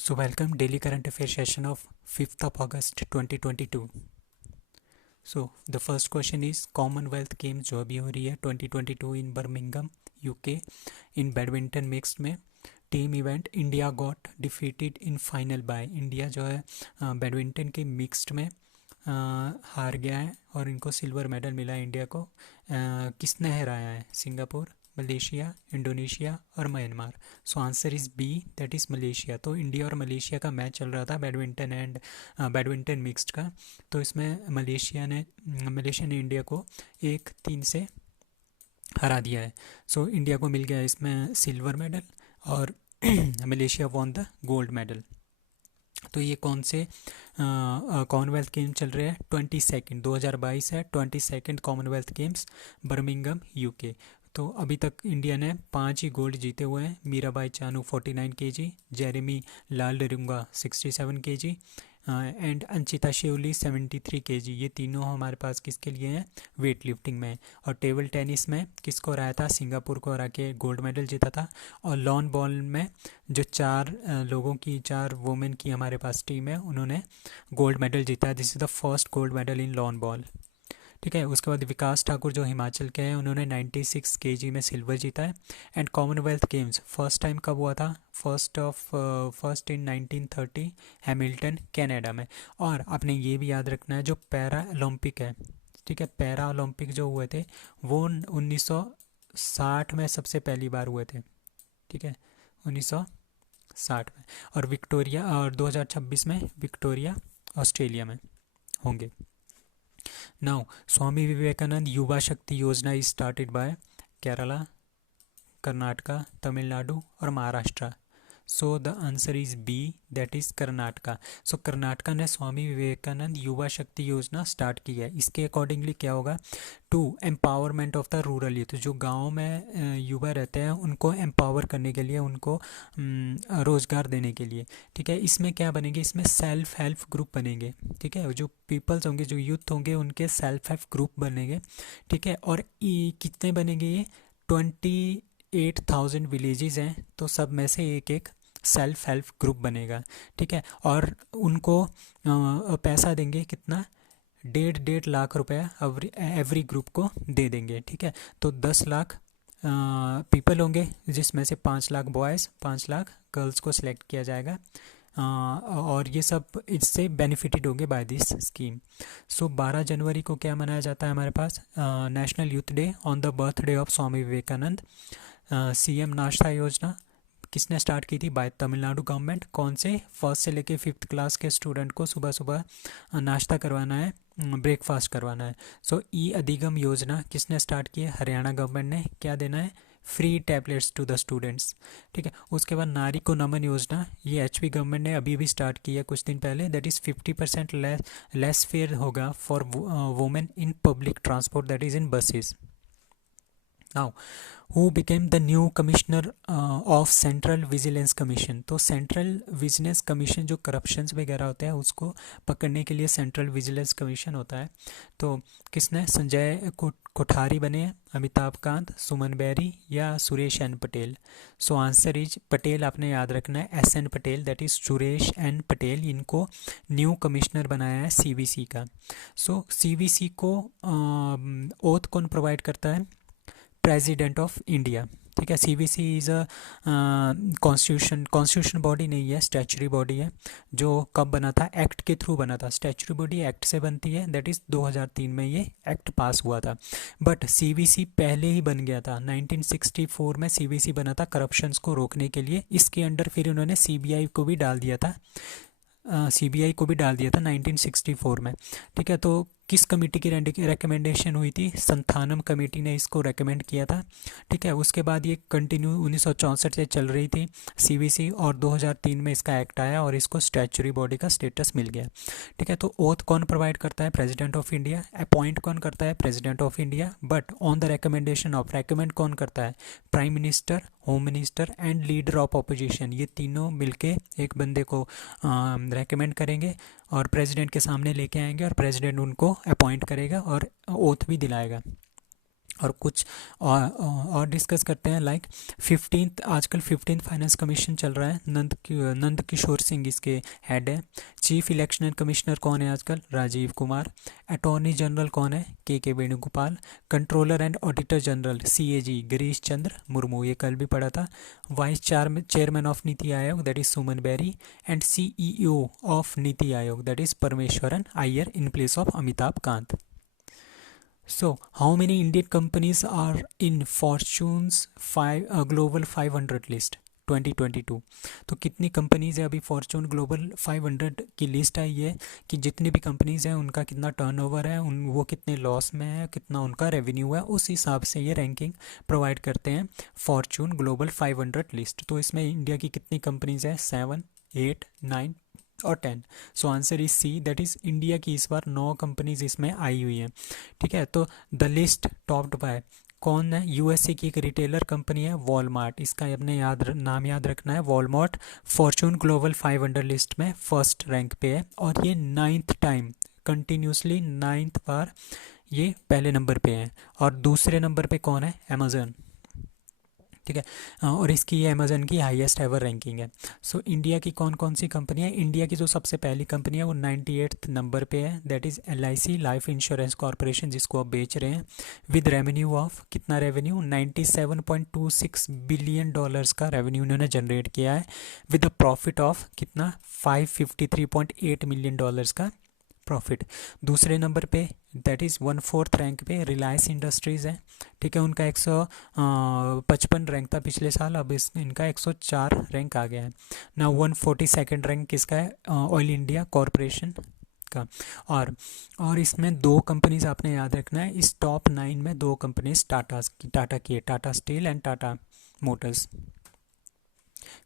So welcome daily current affairs session of 5th of August 2022. So the first question is Commonwealth Games जो अभी हो रही है 2022 in Birmingham UK in badminton mixed में team event India got defeated in final by India जो है badminton के mixed में हार गया है और इनको सिल्वर मेडल मिला है इंडिया को। किसने हराया है? सिंगापुर, मलेशिया, इंडोनेशिया और Myanmar. So answer is B, that is Malaysia. तो इंडिया और मलेशिया का मैच चल रहा था बैडमिंटन मिक्स्ड का। तो इसमें मलेशिया ने इंडिया को 1-3 से हरा दिया है। सो इंडिया को मिल गया इसमें सिल्वर मेडल और Malaysia won the gold medal. तो ये कौन से कॉमनवेल्थ गेम चल रहे हैं? 22 2022 है, 22 कॉमनवेल्थ गेम्स बर्मिंगम यूके। तो अभी तक इंडिया ने 5 ही गोल्ड जीते हुए हैं। Mirabai Chanu 49 kg, Jeremy Lal Darunga 67 kg and अंचिता शेवली 73 kg। ये तीनों हमारे पास किसके लिए हैं? वेट लिफ्टिंग में। और टेबल टेनिस में किसको हराया था? सिंगापुर को हरा के गोल्ड मेडल जीता था। और लॉन बॉल में जो 4 वुमेन की हमारे पास टीम है उन्होंने गोल्ड मेडल जीता है। This is the first gold medal in lawn ball. ठीक है। उसके बाद विकास ठाकुर जो हिमाचल के हैं उन्होंने 96 kg में सिल्वर जीता है। And Commonwealth games first time कब हुआ था? फर्स्ट इन 1930 हैमिल्टन कनाडा में। और आपने ये भी याद रखना है जो पैरा ओलंपिक है, ठीक है, पैरा ओलंपिक जो हुए थे वो 1960 में सबसे पहली बार हुए थे। ठीक है, 1960 में। और विक्टोरिया और 2026 में विक्टोरिया ऑस्ट्रेलिया में होंगे। Now Swami Vivekananda Yuva Shakti Yojana is started by Kerala, Karnataka, Tamil Nadu और Maharashtra. So the answer is B, that is Karnataka. So Karnataka ने स्वामी विवेकानंद युवा शक्ति योजना स्टार्ट की है। इसके अकॉर्डिंगली क्या होगा? To empowerment of the rural youth, जो गाँव में युवा रहते हैं उनको एम्पावर करने के लिए, उनको रोज़गार देने के लिए। ठीक है, इसमें क्या बनेंगे? इसमें सेल्फ हेल्प ग्रुप बनेंगे। ठीक है, जो पीपल्स होंगे, जो यूथ होंगे, उनके सेल्फ हेल्प ग्रुप बनेंगे। ठीक है, और कितने बनेंगे? ये 28,000 विलेजेस हैं, तो सब में से एक एक सेल्फ हेल्प ग्रुप बनेगा। ठीक है, और उनको पैसा देंगे कितना? 1.5 लाख रुपया एवरी ग्रुप को दे देंगे। ठीक है, तो 10 लाख पीपल होंगे जिसमें से 5 लाख बॉयज़, 5 लाख गर्ल्स को सिलेक्ट किया जाएगा। और ये सब इससे बेनिफिटेड होंगे बाय दिस स्कीम। सो 12 जनवरी को क्या मनाया जाता है हमारे पास? National youth day on the birthday of Swami Vivekananda. CM नाश्ता योजना किसने स्टार्ट की थी? By Tamil Nadu government. कौन से? फर्स्ट से लेके 5th क्लास के स्टूडेंट को सुबह सुबह नाश्ता करवाना है, ब्रेकफास्ट करवाना है। सो ई अधिगम योजना किसने स्टार्ट की है? हरियाणा गवर्नमेंट ने। क्या देना है? Free tablets to the students. ठीक है, उसके बाद नारी को नमन योजना, ये एचपी गवर्नमेंट ने अभी भी स्टार्ट की है कुछ दिन पहले। दैट इज़ 50% लेस फेयर होगा for women in public transport, that is in buses. Now who became the new commissioner of central vigilance commission? तो सेंट्रल विजिलेंस कमीशन जो करप्शंस वगैरह होते हैं उसको पकड़ने के लिए सेंट्रल विजिलेंस कमीशन होता है। तो किसने? संजय कोठारी बने हैं, अमिताभ कांत, सुमन बेरी या Suresh N Patel? So answer is Patel, आपने याद रखना है, S N Patel, that is Suresh N Patel. इनको न्यू कमिश्नर बनाया है सीवीसी का। सो सीवीसी को ओथ कौन प्रोवाइड करता है? President of India. ठीक है, CVC is a constitution body नहीं है, स्टैचुरी बॉडी है। जो कब बना था? एक्ट के थ्रू बना था। स्टैचुरी बॉडी एक्ट से बनती है, दैट इज़ 2003 में ये एक्ट पास हुआ था। बट सीवीसी पहले ही बन गया था, 1964 में सीवीसी बना था करप्शंस को रोकने के लिए। इसके अंडर फिर उन्होंने सीबीआई को भी डाल दिया था, 1964 में। ठीक है, तो किस कमेटी की रिकमेंडेशन हुई थी? संथानम कमेटी ने इसको रेकमेंड किया था। ठीक है, उसके बाद ये कंटिन्यू 1964 से चल रही थी सीवीसी, और 2003 में इसका एक्ट आया और इसको स्टैचुरी बॉडी का स्टेटस मिल गया। ठीक है, तो ओथ कौन प्रोवाइड करता है? President of India. अपॉइंट कौन करता है? President of India. But on the recommendation of, recommend कौन करता है? Prime minister, home minister and leader of opposition. ये तीनों मिलके एक बंदे को रेकमेंड करेंगे और प्रेसिडेंट के सामने लेके आएंगे और प्रेसिडेंट उनको अपॉइंट करेगा और ओथ भी दिलाएगा। और कुछ और डिस्कस करते हैं। लाइक 15th, आजकल 15th फाइनेंस कमीशन चल रहा है, नंद किशोर सिंह इसके हेड है। चीफ इलेक्शन कमिश्नर कौन है आजकल? राजीव कुमार। अटॉर्नी जनरल कौन है? K Venugopal. Controller and auditor general CAG Girish Chandra Murmu, ये कल भी पढ़ा था। Vice chairman of NITI Aayog that is Suman Bery. And CEO of NITI Aayog that is Parameswaran Iyer in place of Amitabh Kant. So, how many Indian companies are in Fortune's Global 500 list 2022? तो कितनी companies है? अभी फॉर्चून ग्लोबल 500 की लिस्ट आई है कि जितनी भी कंपनीज हैं उनका कितना टर्नओवर है, वो कितने लॉस में है, कितना उनका रेवेन्यू है, उस हिसाब से ये रैंकिंग प्रोवाइड करते हैं फॉर्चून ग्लोबल 500 लिस्ट। तो इसमें इंडिया की कितनी कंपनीज है? 7, 8, 9 और 10। सो answer is C, that is India की इस बार 9 कंपनीज इसमें आई हुई हैं। ठीक है, तो द लिस्ट टॉप्ड बाय कौन है? USA की एक रिटेलर कंपनी है वॉलमार्ट, इसका अपने नाम याद रखना है। वॉलमार्ट फॉर्चून ग्लोबल 500 लिस्ट में फर्स्ट रैंक पे है और ये 9th टाइम कंटिन्यूसली 9th बार ये पहले नंबर पे है। और दूसरे नंबर पे कौन है? अमेजन। ठीक है, और इसकी ये अमेजन की हाईएस्ट एवर रैंकिंग है। सो इंडिया की कौन कौन सी कंपनी है? इंडिया की जो सबसे पहली कंपनी है वो 98th नंबर पे है, that is LIC life insurance corporation, जिसको आप बेच रहे हैं, विद रेवेन्यू ऑफ कितना रेवेन्यू? $97.26 बिलियन का रेवेन्यू इन्होंने जनरेट किया है, विद अ प्रॉफिट ऑफ कितना? $553.8 मिलियन का प्रॉफिट। दूसरे नंबर पे दैट इज़ 14th रैंक पे रिलायंस इंडस्ट्रीज़ है। ठीक है, उनका 155 रैंक था पिछले साल, अब इनका 104 रैंक आ गया है ना। 142nd रैंक किसका है? ऑयल इंडिया कॉरपोरेशन का। और इसमें 2 कंपनीज आपने याद रखना है, इस टॉप 9 में 2 कंपनीज टाटा की है, Tata steel and Tata motors.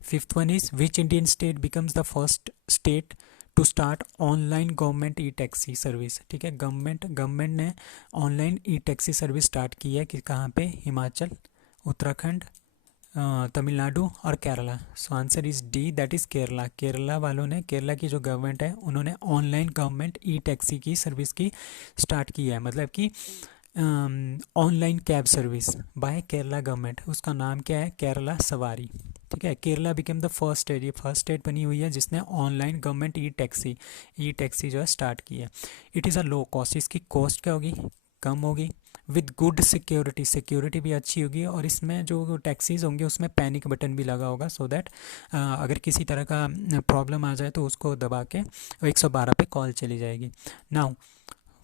5th one is which Indian state becomes the first state to start online government e taxi service? ठीक है, गवर्नमेंट ने ऑनलाइन ई-टैक्सी सर्विस स्टार्ट की है कि कहाँ पे? हिमाचल, उत्तराखंड, तमिलनाडु और केरला। सो answer is D, that is Kerala. Kerala वालों ने, केरला की जो गवर्नमेंट है उन्होंने ऑनलाइन गवर्नमेंट ई-टैक्सी की सर्विस की स्टार्ट की है, मतलब कि online cab service by Kerala government. उसका नाम क्या है? केरला सवारी। ठीक है, Kerala became the first state, ये फर्स्ट स्टेट बनी हुई है जिसने ऑनलाइन गवर्नमेंट ई-टैक्सी जो है स्टार्ट की है। It is a low cost, इसकी कॉस्ट क्या होगी? कम होगी, विद गुड सिक्योरिटी भी अच्छी होगी, और इसमें जो टैक्सीज होंगे उसमें पैनिक बटन भी लगा होगा, सो दैट अगर किसी तरह का प्रॉब्लम आ जाए तो उसको दबा के 112 पे कॉल चली जाएगी। Now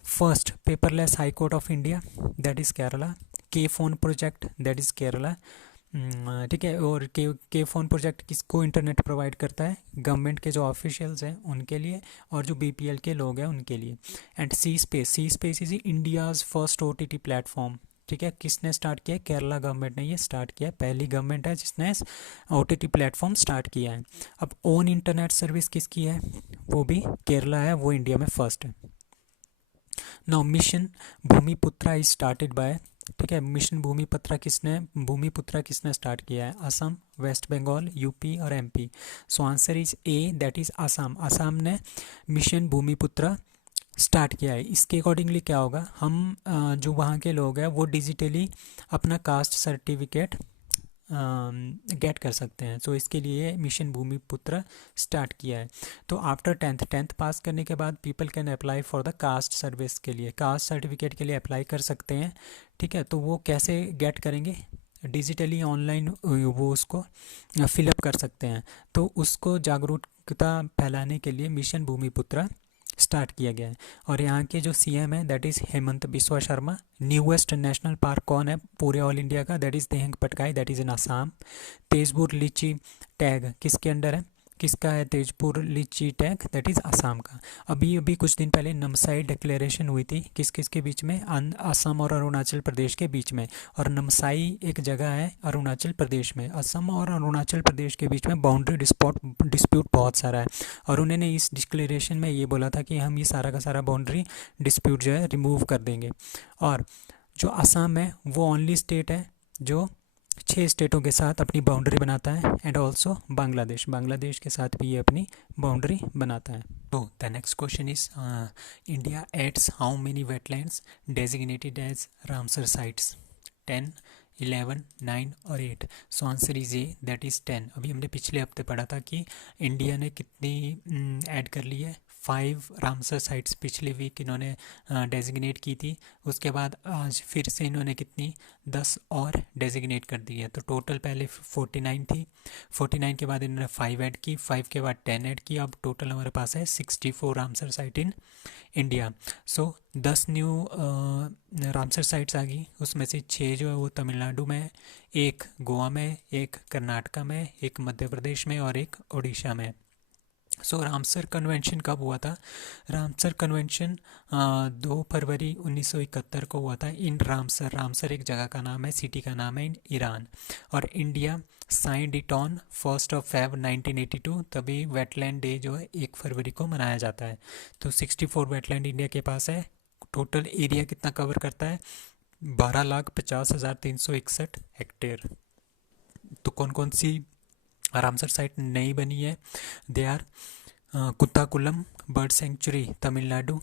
first paperless high court of India that is Kerala. K phone project that is Kerala. ठीक है, और के फ़ोन प्रोजेक्ट किसको इंटरनेट प्रोवाइड करता है? गवर्नमेंट के जो ऑफिशियल्स हैं उनके लिए, और जो BPL के लोग हैं उनके लिए। And C space is India's first OTT platform. ठीक है, किसने स्टार्ट किया है? केरला गवर्नमेंट ने ये स्टार्ट किया है, पहली गवर्नमेंट है जिसने OTT प्लेटफॉर्म स्टार्ट किया है। अब ओन इंटरनेट सर्विस किसकी है? वो भी केरला है, वो इंडिया में फर्स्ट है। Now mission Bhumiputra is started by, ठीक है, मिशन भूमिपुत्रा किसने स्टार्ट किया है? असम, वेस्ट बंगाल, UP और MP। So answer is A, that is Assam. Assam ने मिशन भूमिपुत्रा स्टार्ट किया है। इसके अकॉर्डिंगली क्या होगा? हम जो वहाँ के लोग हैं वो डिजिटली अपना कास्ट सर्टिफिकेट गेट कर सकते हैं। सो इसके लिए मिशन भूमिपुत्र स्टार्ट किया है। तो आफ्टर 10th पास करने के बाद people can apply for the caste service के लिए, कास्ट सर्टिफिकेट के लिए अप्लाई कर सकते हैं। ठीक है, तो वो कैसे गेट करेंगे? डिजिटली ऑनलाइन वो उसको फिलअप कर सकते हैं। तो उसको जागरूकता फैलाने के लिए मिशन भूमिपुत्र स्टार्ट किया गया है। और यहाँ के जो CM है that is Himanta Biswa Sharma. Newest national park कौन है पूरे ऑल इंडिया का? That is Dehing Patkai, that is in Assam. Tezpur litchi tag किसके अंडर है? किसका है Tezpur litchi tag? That is Assam का। अभी कुछ दिन पहले नमसाई डिक्लेरेशन हुई थी, किस किस के बीच में? असम और अरुणाचल प्रदेश के बीच में। और नमसाई एक जगह है अरुणाचल प्रदेश में। असम और अरुणाचल प्रदेश के बीच में बाउंड्री डिस्प्यूट बहुत सारा है, और उन्होंने इस डिक्लेरेशन में ये बोला था कि हम ये सारा का सारा बाउंड्री डिस्प्यूट जो है रिमूव कर देंगे। और जो असम है वो ओनली स्टेट है जो 6 स्टेटों के साथ अपनी बाउंड्री बनाता है, एंड ऑल्सो बांग्लादेश के साथ भी ये अपनी बाउंड्री बनाता है। तो the next question is India एट्स how many wetlands designated as Ramsar sites? 10, 11, 9 और 8। So answer is A, that is 10। अभी हमने पिछले हफ्ते पढ़ा था कि इंडिया ने कितनी ऐड कर ली है, 5 रामसर साइट्स पिछले वीक इन्होंने डेजिग्नेट की थी। उसके बाद आज फिर से इन्होंने कितनी 10 और डेजिग्नेट कर दी है। तो टोटल पहले 49 थी, 49 के बाद इन्होंने 5 ऐड की, 5 के बाद 10 ऐड की, अब टोटल हमारे पास है 64 Ramsar site in India. So 10 new Ramsar sites आ गई, उसमें से 6 जो है वो तमिलनाडु में है, एक गोवा में, एक कर्नाटका में, एक मध्य प्रदेश में और एक उड़ीसा में। सो रामसर कन्वेंशन कब हुआ था? रामसर कन्वेंशन 2 फरवरी 1971 को हुआ था इन रामसर। रामसर एक जगह का नाम है, सिटी का नाम है इन ईरान। और India signed it on 1 Feb 1982, तभी वेटलैंड डे जो है 1 फरवरी को मनाया जाता है। तो 64 वेटलैंड इंडिया के पास है। टोटल एरिया कितना कवर करता है? 12,50,361 हेक्टेयर। तो कौन कौन सी रामसर साइट नई बनी है? They are Koonthankulam bird sanctuary Tamil Nadu,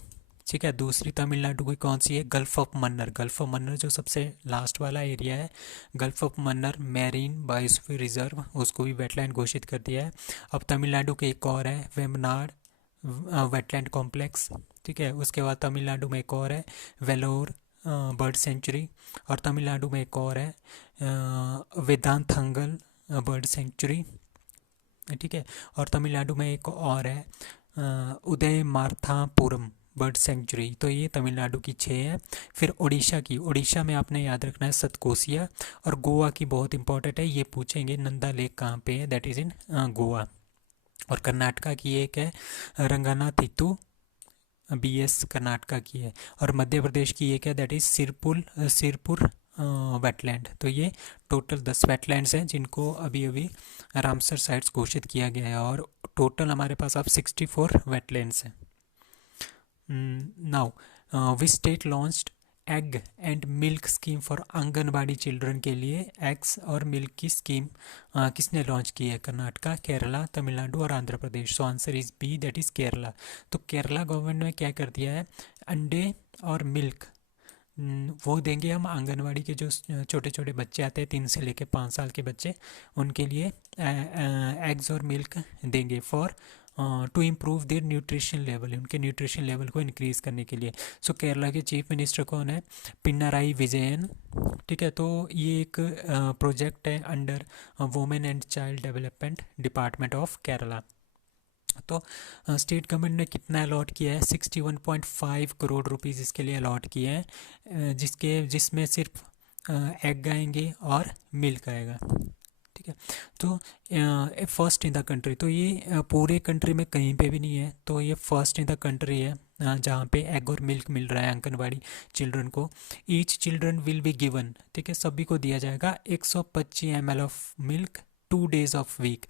ठीक है। दूसरी तमिलनाडु की कौन सी है? Gulf of Mannar. Gulf of Mannar जो सबसे लास्ट वाला एरिया है, gulf of Mannar marine biosphere reserve, उसको भी वेटलैंड घोषित कर दिया है। अब तमिलनाडु के एक और है वेम्बनाड वेटलैंड कॉम्प्लेक्स, ठीक है। उसके बाद तमिलनाडु में एक और है वेलोर बर्ड सेंचुरी, और तमिलनाडु में एक और है वेदांतंगल बर्ड सेंचुरी, ठीक है। और तमिलनाडु में एक और है उदय मार्थापुरम बर्ड सेंचुरी। तो ये तमिलनाडु की 6 है। फिर उड़ीसा में आपने याद रखना है सतकोसिया, और गोवा की बहुत इंपॉर्टेंट है, ये पूछेंगे नंदा लेक कहाँ पे है, दैट इज़ इन गोवा। और कर्नाटका की एक है रंगनाथिट्टू, BS कर्नाटका की है। और मध्य प्रदेश की एक है, दैट इज़ सिरपुर वेटलैंड। तो ये टोटल 10 वेटलैंड्स हैं जिनको अभी अभी रामसर साइट्स घोषित किया गया है, और टोटल हमारे पास अब 64 वेटलैंड्स हैं। Now which state launched egg and milk scheme for anganwadi children के लिए एग्स और मिल्क की स्कीम किसने लॉन्च की है? कर्नाटका, केरला, तमिलनाडु और Andhra Pradesh. So answer is B, that is Kerala. तो केरला गवर्नमेंट ने क्या कर दिया है, अंडे और मिल्क वो देंगे हम आंगनवाड़ी के जो छोटे छोटे बच्चे आते हैं 3 से लेकर 5 साल के बच्चे, उनके लिए एग्स और मिल्क देंगे for to improve their nutrition level, उनके न्यूट्रिशन लेवल को इंक्रीज़ करने के लिए। सो केरला के चीफ मिनिस्टर कौन है? पिनाराई विजयन, ठीक है। तो ये एक प्रोजेक्ट है under women and child development department of Kerala. तो स्टेट गवर्नमेंट ने कितना अलॉट किया है? 61.5 करोड़ रुपीज़ इसके लिए अलॉट किए हैं, जिसमें सिर्फ एग आएंगे और मिल्क आएगा, ठीक है। तो फर्स्ट इन द कंट्री, तो ये पूरे कंट्री में कहीं पे भी नहीं है, तो ये फर्स्ट इन द कंट्री है जहाँ पे एग और मिल्क मिल रहा है आंगनबाड़ी चिल्ड्रन को। Each children will be given, ठीक है, सभी को दिया जाएगा 125 ml of milk 2 days of week.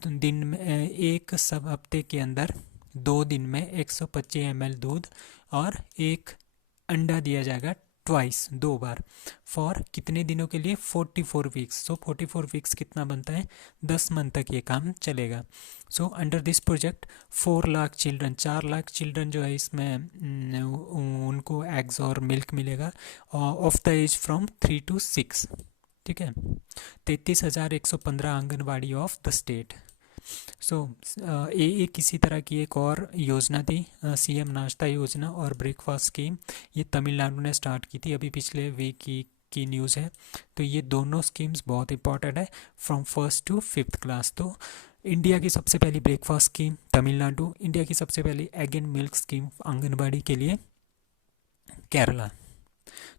दिन में एक सब हफ्ते के अंदर 2 दिन में 125 ml दूध और एक अंडा दिया जाएगा ट्वाइस, 2 बार, फॉर कितने दिनों के लिए? 44 वीक्स। सो 44 वीक्स कितना बनता है? 10 मंथ तक ये काम चलेगा। So under this project 4 lakh children, 4 lakh children जो है इसमें उनको एग्स और मिल्क मिलेगा of the age from 3 to 6, ठीक है। 33,115 आंगनबाड़ी ऑफ द स्टेट। सो एक इसी तरह की एक और योजना थी CM नाश्ता योजना और ब्रेकफास्ट स्कीम, ये तमिलनाडु ने स्टार्ट की थी, अभी पिछले वीक की न्यूज़ है। तो ये दोनों स्कीम्स बहुत इंपॉर्टेंट है from 1st to 5th class. तो इंडिया की सबसे पहली ब्रेकफास्ट स्कीम तमिलनाडु, इंडिया की सबसे पहली egg and milk scheme anganwadi के लिए Kerala.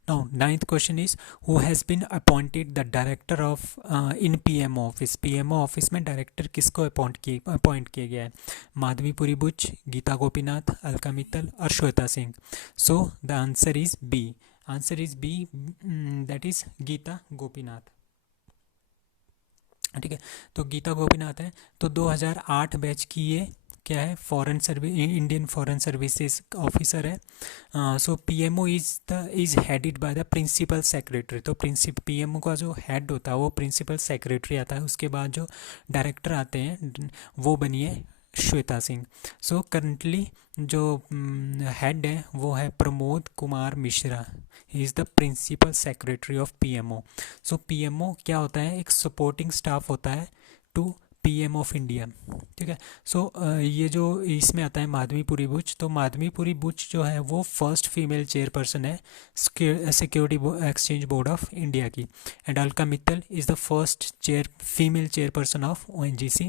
Now, 9th question is who has been appointed the director of in PMO office? PMO office में डायरेक्टर किसको अपॉइंट किया गया है? माधवीपुरी बुच, गीता गोपीनाथ, अलका मित्तल और Shweta Singh. So the answer is B, answer is B, that is Gita Gopinath, ठीक है। तो गीता गोपीनाथ है, तो 2008 बैच की ये क्या है? Foreign service, Indian foreign services officer है। So PMO is headed by the principal secretary. तो PMO का जो हेड होता है वो प्रिंसिपल सेक्रेटरी आता है, उसके बाद जो डायरेक्टर आते हैं वो बनिए श्वेता सिंह। सो करंटली जो हेड है वो है Pramod Kumar Mishra. He is the principal secretary of PMO. So PMO क्या होता है, एक सपोर्टिंग स्टाफ होता है टू पीएम ऑफ इंडिया। ठीक है। सो ये जो इसमें आता है माधवीपुरी बुच, तो माधवीपुरी बुच जो है वो फर्स्ट फीमेल चेयरपर्सन है security exchange board of India की। And Alka Mittal is the first female chairperson of ONGC.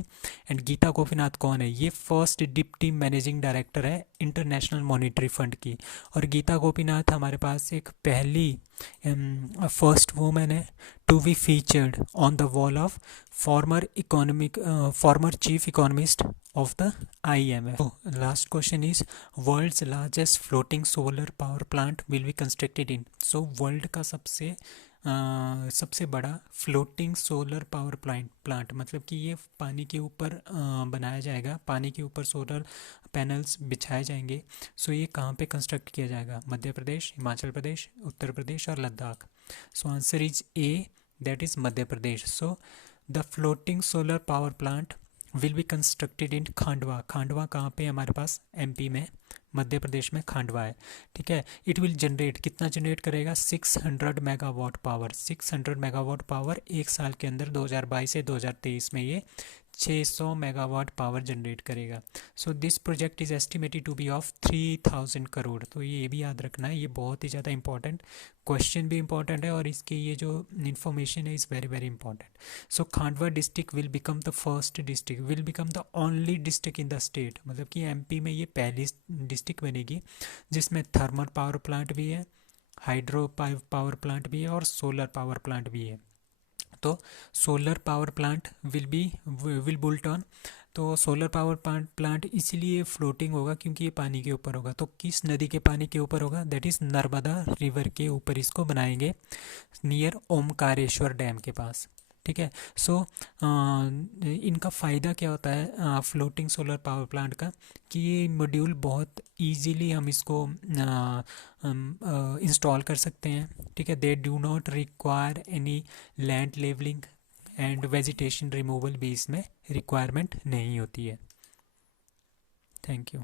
And Gita Gopinath कौन है, ये फर्स्ट डिप्टी मैनेजिंग डायरेक्टर है इंटरनेशनल मॉनिटरी फंड की। और गीता गोपीनाथ हमारे पास एक पहली फर्स्ट वुमेन है to be featured on the wall of former chief economist of the IMF. So, last question is world's largest floating solar power plant will be constructed in. So world का सबसे बड़ा floating solar power plant मतलब कि ये पानी के ऊपर बनाया जाएगा, पानी के ऊपर सोलर पैनल्स बिछाए जाएंगे। सो ये कहाँ पे कंस्ट्रक्ट किया जाएगा, मध्य प्रदेश, हिमाचल प्रदेश, उत्तर प्रदेश और लद्दाख। सो answer is A, that is Madhya Pradesh. So the floating solar power plant will be constructed in Khandwa. Khandwa कहाँ पे हमारे पास, एमपी में, मध्य प्रदेश में खांडवा है। ठीक है। इट विल जनरेट, कितना जनरेट करेगा, 600 मेगावाट पावर। 600 मेगावाट पावर एक साल के अंदर 2022 से 2023 में ये 600 मेगावाट पावर जनरेट करेगा। So this project is estimated to be of 3000 crore. तो ये भी याद रखना है, ये बहुत ही ज़्यादा इंपॉर्टेंट क्वेश्चन भी इंपॉर्टेंट है और इसकी ये जो इन्फॉर्मेशन है is very very important. So Khandwa district will become the first district, will become the only district in the state. मतलब कि एमपी में ये पहली डिस्ट्रिक्ट बनेगी जिसमें थर्मल पावर प्लांट भी है, हाइड्रो पावर प्लांट भी है और सोलर पावर प्लांट भी है। तो solar power plant will built on. तो सोलर पावर प्लांट इसीलिए फ्लोटिंग होगा क्योंकि ये पानी के ऊपर होगा। तो किस नदी के पानी के ऊपर होगा, दैट इज़ नर्मदा रिवर के ऊपर इसको बनाएंगे, नियर ओमकारेश्वर डैम के पास। ठीक है। सो इनका फ़ायदा क्या होता है फ्लोटिंग सोलर पावर प्लांट का, कि ये मॉड्यूल बहुत इजीली हम इसको इंस्टॉल कर सकते हैं। ठीक है। They do not require any land levelling and vegetation removal भी इसमें रिक्वायरमेंट नहीं होती है। Thank you.